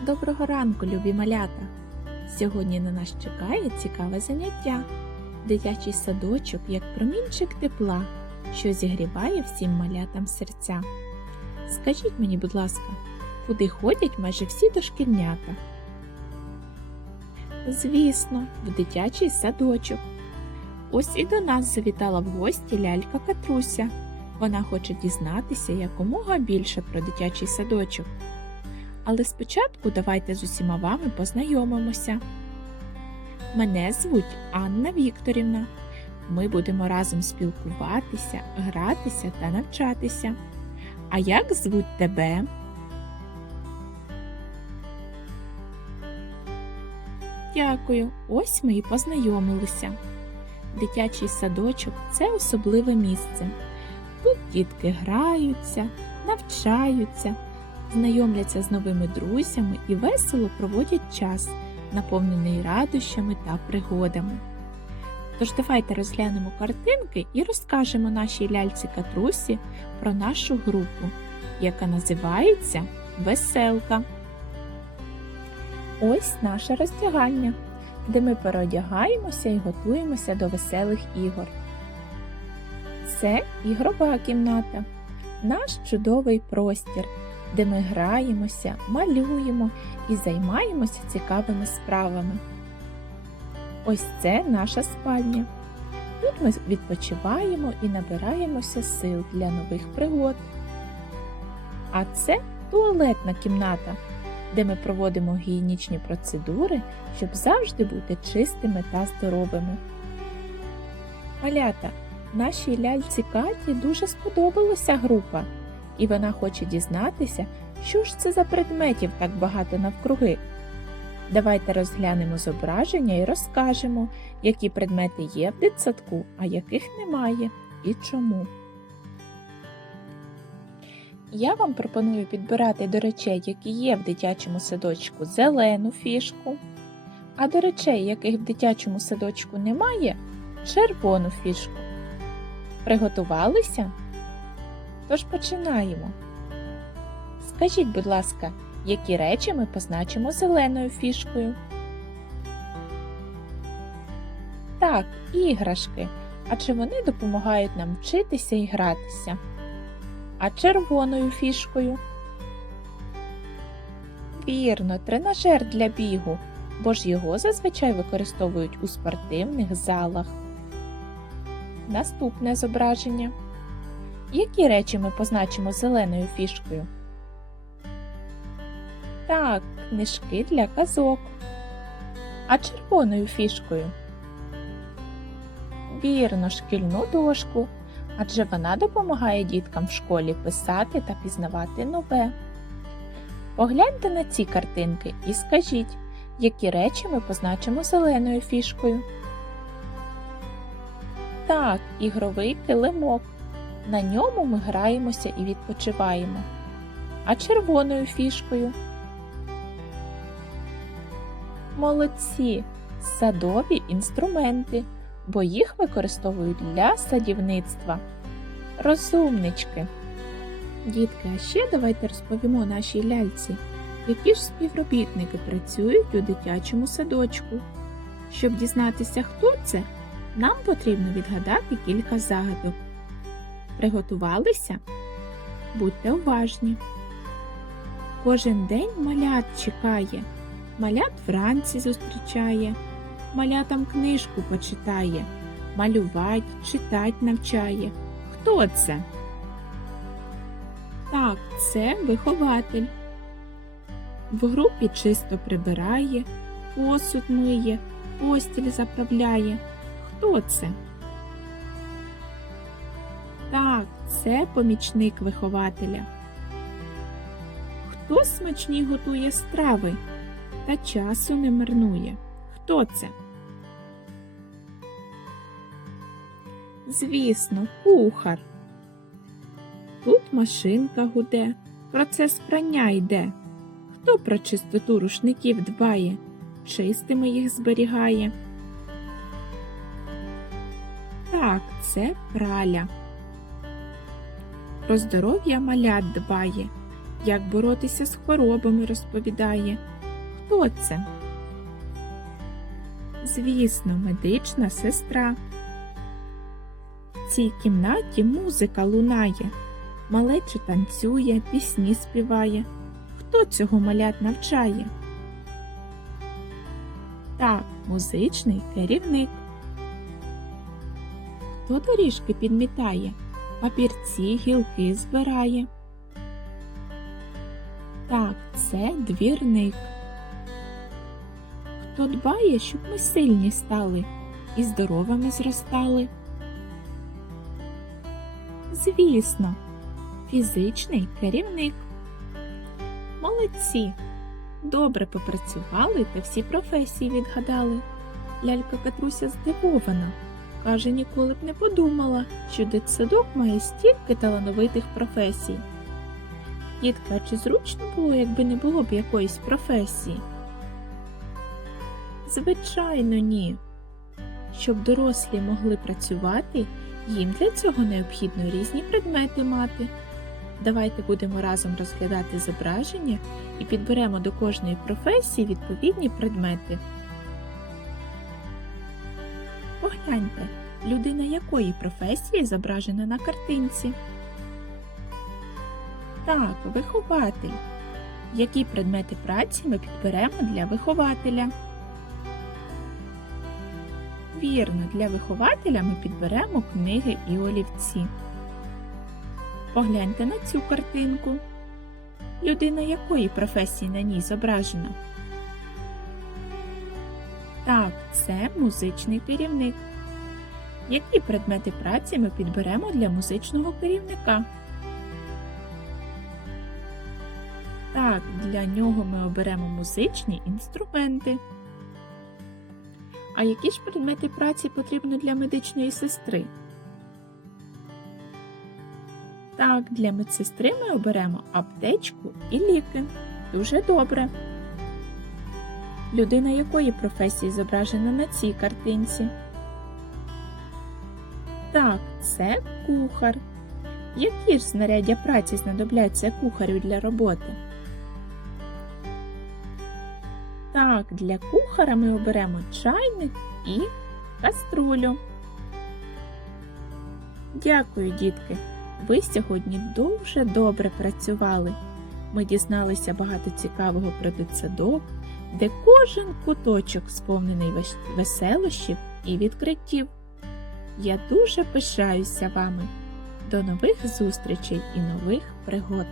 Доброго ранку, любі малята! Сьогодні на нас чекає цікаве заняття. Дитячий садочок як промінчик тепла, що зігріває всім малятам серця. Скажіть мені, будь ласка, куди ходять майже всі дошкільнята? Звісно, в дитячий садочок. Ось і до нас завітала в гості лялька Катруся. Вона хоче дізнатися якомога більше про дитячий садочок. Але спочатку давайте з усіма вами познайомимося. Мене звуть Анна Вікторівна. Ми будемо разом спілкуватися, гратися та навчатися. А як звуть тебе? Дякую, ось ми і познайомилися. Дитячий садочок це особливе місце. Тут дітки граються, навчаються, знайомляться з новими друзями і весело проводять час, наповнений радощами та пригодами. Тож давайте розглянемо картинки і розкажемо нашій ляльці Катрусі про нашу групу, яка називається Веселка. Ось наше роздягання, де ми переодягаємося і готуємося до веселих ігор. Це ігрова кімната, наш чудовий простір, де ми граємося, малюємо і займаємося цікавими справами. Ось це наша спальня. Тут ми відпочиваємо і набираємося сил для нових пригод. А це туалетна кімната, де ми проводимо гігієнічні процедури, щоб завжди бути чистими та здоровими. Малята, нашій ляльці Каті дуже сподобалася група, і вона хоче дізнатися, що ж це за предметів так багато навкруги. Давайте розглянемо зображення і розкажемо, які предмети є в дитсадку, а яких немає і чому. Я вам пропоную підбирати до речей, які є в дитячому садочку, зелену фішку, а до речей, яких в дитячому садочку немає, червону фішку. Приготувалися? Тож починаємо. Скажіть, будь ласка, які речі ми позначимо зеленою фішкою? Так, іграшки. А чи вони допомагають нам вчитися і гратися? А червоною фішкою? Вірно, тренажер для бігу, бо ж його зазвичай використовують у спортивних залах. Наступне зображення. Які речі ми позначимо зеленою фішкою? Так, книжки для казок. А червоною фішкою? Вірно, шкільну дошку, адже вона допомагає діткам в школі писати та пізнавати нове. Погляньте на ці картинки і скажіть, які речі ми позначимо зеленою фішкою. Так, ігровий килимок. На ньому ми граємося і відпочиваємо. А червоною фішкою. Молодці! Садові інструменти, бо їх використовують для садівництва. Розумнички. Дітки, а ще давайте розповімо нашій ляльці, які ж співробітники працюють у дитячому садочку. Щоб дізнатися, хто це, нам потрібно відгадати кілька загадок. Приготувалися? Будьте уважні. Кожен день малят чекає, малят вранці зустрічає, малятам книжку почитає, малювать, читать навчає. Хто це? Так, це вихователь. В групі чисто прибирає, посуд миє, постіль заправляє. Хто це? Це помічник вихователя. Хто смачні готує страви та часу не марнує? Хто це? Звісно, кухар. Тут машинка гуде, процес прання йде. Хто про чистоту рушників дбає, чистими їх зберігає? Так, це праля. Про здоров'я малят дбає, як боротися з хворобами, розповідає. Хто це? Звісно, медична сестра. В цій кімнаті музика лунає, малече танцює, пісні співає. Хто цього малят навчає? Так, музичний керівник. Хто доріжки підмітає, папірці, гілки збирає. Так, це двірник. Хто дбає, щоб ми сильні стали і здоровими зростали? Звісно, фізичний керівник. Молодці! Добре попрацювали та всі професії відгадали. Лялька Катруся здивована. Каже, ніколи б не подумала, що дитсадок має стільки талановитих професій. Дітка, чи зручно було, якби не було б якоїсь професії? Звичайно, ні. Щоб дорослі могли працювати, їм для цього необхідно різні предмети мати. Давайте будемо разом розглядати зображення і підберемо до кожної професії відповідні предмети. Погляньте, людина якої професії зображена на картинці? Так, вихователь. Які предмети праці ми підберемо для вихователя? Вірно, для вихователя ми підберемо книги і олівці. Погляньте на цю картинку. Людина якої професії на ній зображена? Так, це музичний керівник. Які предмети праці ми підберемо для музичного керівника? Так, для нього ми оберемо музичні інструменти. А які ж предмети праці потрібно для медичної сестри? Так, для медсестри ми оберемо аптечку і ліки. Дуже добре. Людина якої професії зображена на цій картинці? Так, це кухар. Які ж знаряддя праці знадобляться кухарю для роботи? Так, для кухара ми оберемо чайник і каструлю. Дякую, дітки. Ви сьогодні дуже добре працювали. Ми дізналися багато цікавого про дитсадок, де кожен куточок сповнений веселощів і відкриттів. Я дуже пишаюся вами. До нових зустрічей і нових пригод!